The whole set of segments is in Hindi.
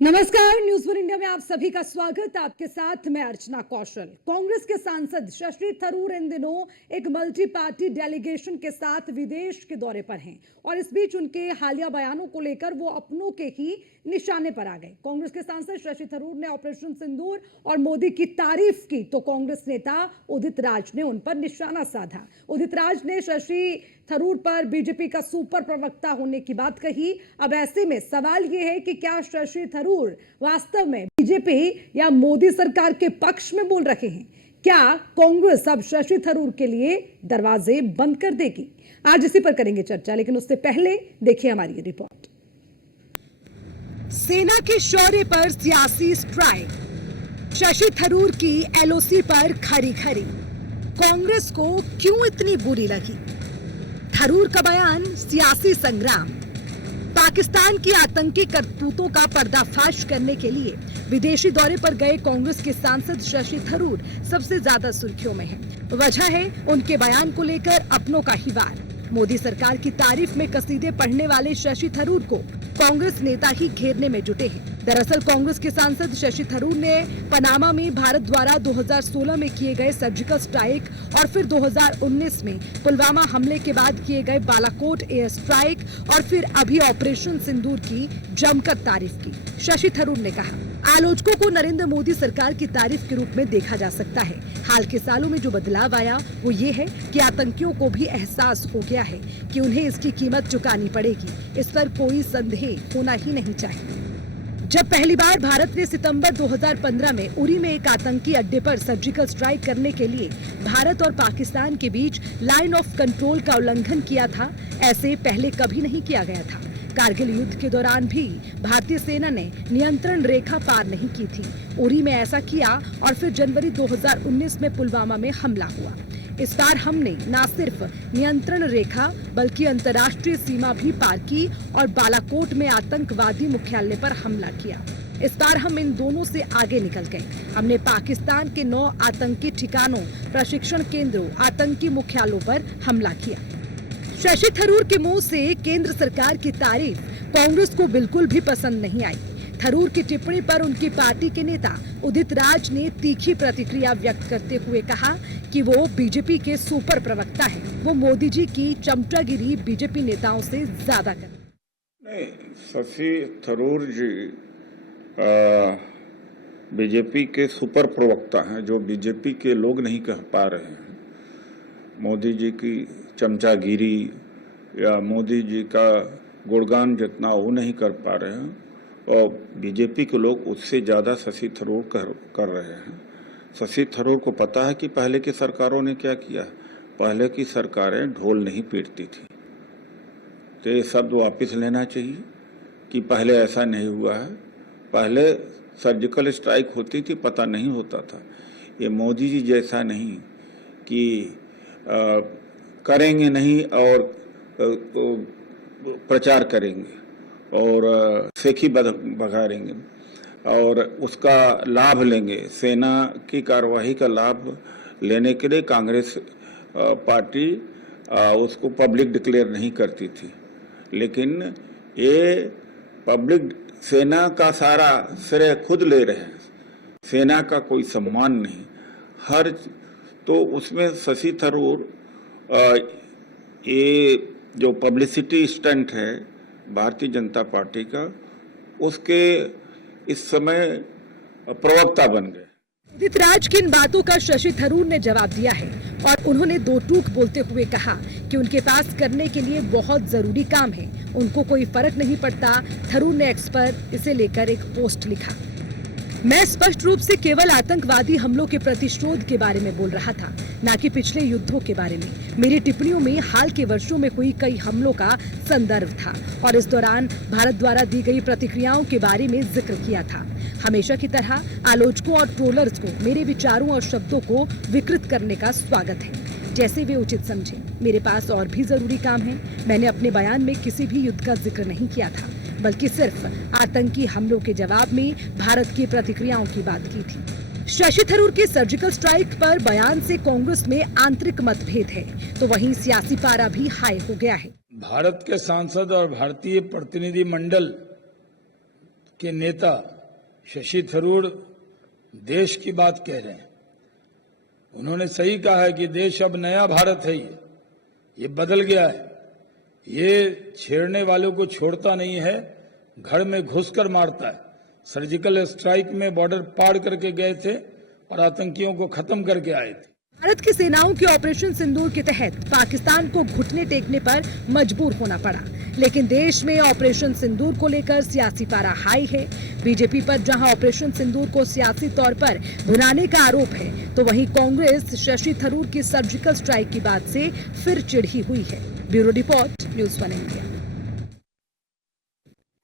नमस्कार, न्यूज वन इंडिया में आप सभी का स्वागत। आपके साथ मैं अर्चना कौशल। कांग्रेस के सांसद शशि थरूर इन दिनों एक मल्टी पार्टी डेलीगेशन के साथ विदेश के दौरे पर हैं और इस बीच उनके हालिया बयानों को लेकर वो अपनों के ही निशाने पर आ गए। कांग्रेस के सांसद शशि थरूर ने ऑपरेशन सिंदूर और मोदी की तारीफ की तो कांग्रेस नेता उदित राज ने उन पर निशाना साधा। उदित राज ने शशि थरूर पर बीजेपी का सुपर प्रवक्ता होने की बात कही। अब ऐसे में सवाल यह है कि क्या शशि थरूर वास्तव में बीजेपी या मोदी सरकार के पक्ष में बोल रहे हैं? क्या कांग्रेस अब शशि थरूर के लिए दरवाजे बंद कर देगी? आज इसी पर करेंगे चर्चा, लेकिन उससे पहले देखिए हमारी ये रिपोर्ट। सेना के शौर्य पर सियासी स्ट्राइक, शशि थरूर की एलओसी पर खरी खरी। कांग्रेस को क्यों इतनी बुरी लगी? थरूर का बयान सियासी संग्राम। पाकिस्तान की आतंकी करतूतों का पर्दाफाश करने के लिए विदेशी दौरे पर गए कांग्रेस के सांसद शशि थरूर सबसे ज्यादा सुर्खियों में हैं। वजह है उनके बयान को लेकर अपनों का ही वार। मोदी सरकार की तारीफ में कसीदे पढ़ने वाले शशि थरूर को कांग्रेस नेता ही घेरने में जुटे हैं। दरअसल कांग्रेस के सांसद शशि थरूर ने पनामा में भारत द्वारा 2016 में किए गए सर्जिकल स्ट्राइक और फिर 2019 में पुलवामा हमले के बाद किए गए बालाकोट एयर स्ट्राइक और फिर अभी ऑपरेशन सिंदूर की जमकर तारीफ की। शशि थरूर ने कहा, आलोचकों को नरेंद्र मोदी सरकार की तारीफ के रूप में देखा जा सकता है। हाल के सालों में जो बदलाव आया वो ये है कि आतंकियों को भी एहसास हो गया है कि उन्हें इसकी कीमत चुकानी पड़ेगी। इस पर कोई संदेह होना ही नहीं चाहिए। जब पहली बार भारत ने सितंबर 2015 में उरी में एक आतंकी अड्डे पर सर्जिकल स्ट्राइक करने के लिए भारत और पाकिस्तान के बीच लाइन ऑफ कंट्रोल का उल्लंघन किया था, ऐसे पहले कभी नहीं किया गया था। कारगिल युद्ध के दौरान भी भारतीय सेना ने नियंत्रण रेखा पार नहीं की थी। उरी में ऐसा किया और फिर जनवरी 2019 में पुलवामा में हमला हुआ। इस बार हमने न सिर्फ नियंत्रण रेखा बल्कि अंतर्राष्ट्रीय सीमा भी पार की और बालाकोट में आतंकवादी मुख्यालय पर हमला किया। इस बार हम इन दोनों से आगे निकल गए। हमने पाकिस्तान के 9 आतंकी ठिकानों, प्रशिक्षण केंद्रों, आतंकी मुख्यालयों पर हमला किया। शशि थरूर के मुंह से केंद्र सरकार की तारीफ कांग्रेस को बिल्कुल भी पसंद नहीं आई। थरूर की टिप्पणी पर उनकी पार्टी के नेता उदित राज ने तीखी प्रतिक्रिया व्यक्त करते हुए कहा कि वो बीजेपी के सुपर प्रवक्ता हैं। वो मोदी जी की चमचागिरी बीजेपी नेताओं से ज्यादा करते। नहीं, शशि थरूर जी बीजेपी के सुपर प्रवक्ता हैं, जो बीजेपी के लोग नहीं कह पा रहे हैं। मोदी जी की चमचागिरी या मोदी जी का गुणगान जितना वो नहीं कर पा रहे हैं और बीजेपी के लोग उससे ज़्यादा शशि थरूर कर रहे हैं। शशि थरूर को पता है कि पहले की सरकारों ने क्या किया। पहले की सरकारें ढोल नहीं पीटती थी, तो ये शब्द वापस लेना चाहिए कि पहले ऐसा नहीं हुआ है। पहले सर्जिकल स्ट्राइक होती थी, पता नहीं होता था। ये मोदी जी जैसा नहीं कि करेंगे नहीं और प्रचार करेंगे और सेखी बघारेंगे और उसका लाभ लेंगे। सेना की कार्रवाई का लाभ लेने के लिए कांग्रेस पार्टी उसको पब्लिक डिक्लेयर नहीं करती थी, लेकिन ये पब्लिक सेना का सारा श्रेय खुद ले रहे हैं। सेना का कोई सम्मान नहीं हर, तो उसमें शशि थरूर ये जो पब्लिसिटी स्टंट है भारतीय जनता पार्टी का, उसके इस समय प्रवक्ता बन गए। उदित राज की इन बातों का शशि थरूर ने जवाब दिया है और उन्होंने दो टूक बोलते हुए कहा कि उनके पास करने के लिए बहुत जरूरी काम है, उनको कोई फर्क नहीं पड़ता। थरूर ने एक्स पर इसे लेकर एक पोस्ट लिखा, मैं स्पष्ट रूप से केवल आतंकवादी हमलों के प्रतिशोध के बारे में बोल रहा था, न कि पिछले युद्धों के बारे में। मेरी टिप्पणियों में हाल के वर्षों में हुई कई हमलों का संदर्भ था और इस दौरान भारत द्वारा दी गई प्रतिक्रियाओं के बारे में जिक्र किया था। हमेशा की तरह आलोचकों और ट्रोलर्स को मेरे विचारों और शब्दों को विकृत करने का स्वागत है, जैसे वे उचित समझें। मेरे पास और भी जरूरी काम है। मैंने अपने बयान में किसी भी युद्ध का जिक्र नहीं किया था, बल्कि सिर्फ आतंकी हमलों के जवाब में भारत की प्रतिक्रियाओं की बात की थी। शशि थरूर के सर्जिकल स्ट्राइक पर बयान से कांग्रेस में आंतरिक मतभेद है, तो वहीं सियासी पारा भी हाई हो गया है। भारत के सांसद और भारतीय प्रतिनिधि मंडल के नेता शशि थरूर देश की बात कह रहे हैं। उन्होंने सही कहा है कि देश अब नया भारत है, ये बदल गया है। ये छेड़ने वालों को छोड़ता नहीं है, घर में घुसकर मारता है। सर्जिकल स्ट्राइक में बॉर्डर पार करके गए थे और आतंकियों को खत्म करके आए थे। भारत की सेनाओं के ऑपरेशन सिंदूर के तहत पाकिस्तान को घुटने टेकने पर मजबूर होना पड़ा, लेकिन देश में ऑपरेशन सिंदूर को लेकर सियासी पारा हाई है। बीजेपी पर जहां ऑपरेशन सिंदूर को सियासी तौर पर भुनाने का आरोप है, तो वहीं कांग्रेस शशि थरूर की सर्जिकल स्ट्राइक की बात से फिर चिढ़ी हुई है। Bureau report, news 1 India.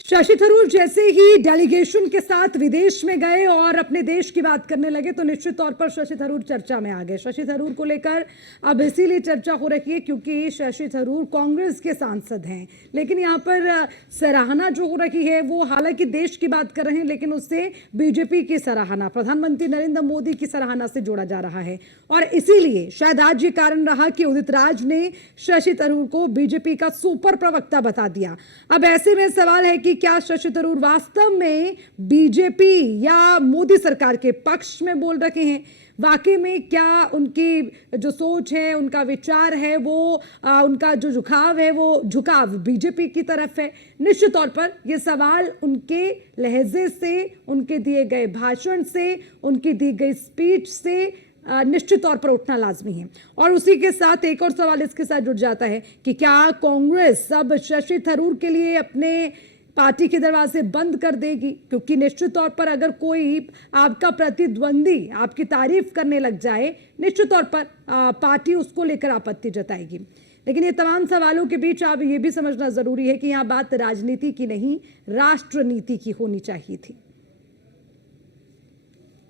Shashi Tharoor जैसे ही डेलीगेशन के साथ विदेश में गए और अपने देश की बात करने लगे, तो निश्चित तौर पर शशि थरूर चर्चा में आ गए। शशि थरूर को लेकर अब इसीलिए चर्चा हो रही है क्योंकि शशि थरूर कांग्रेस के सांसद हैं, लेकिन यहाँ पर सराहना जो हो रही है वो हालांकि देश की बात कर रहे हैं, लेकिन उससे बीजेपी की सराहना, प्रधानमंत्री नरेंद्र मोदी की सराहना से जोड़ा जा रहा है। और इसीलिए शायद आज ये कारण रहा कि उदित राज ने शशि थरूर को बीजेपी का सुपर प्रवक्ता बता दिया। अब ऐसे में सवाल है कि क्या शशि थरूर वास्तव में बीजेपी या मोदी सरकार के पक्ष में बोल रहे हैं? वाकई में क्या उनकी जो सोच है, उनका विचार है, वो उनका जो झुकाव है, वो झुकाव बीजेपी की तरफ है? निश्चित तौर पर यह सवाल उनके लहजे से, उनके दिए गए भाषण से, उनकी दी गई स्पीच से निश्चित तौर पर उठना लाजमी है। और उसी के साथ एक और सवाल इसके साथ जुड़ जाता है कि क्या कांग्रेस अब शशि थरूर के लिए अपने पार्टी के दरवाजे बंद कर देगी? क्योंकि निश्चित तौर पर अगर कोई आपका प्रतिद्वंदी आपकी तारीफ करने लग जाए, निश्चित तौर पर पार्टी उसको लेकर आपत्ति जताएगी। लेकिन ये तमाम सवालों के बीच अब ये भी समझना जरूरी है कि यहाँ बात राजनीति की नहीं, राष्ट्र नीति की होनी चाहिए थी।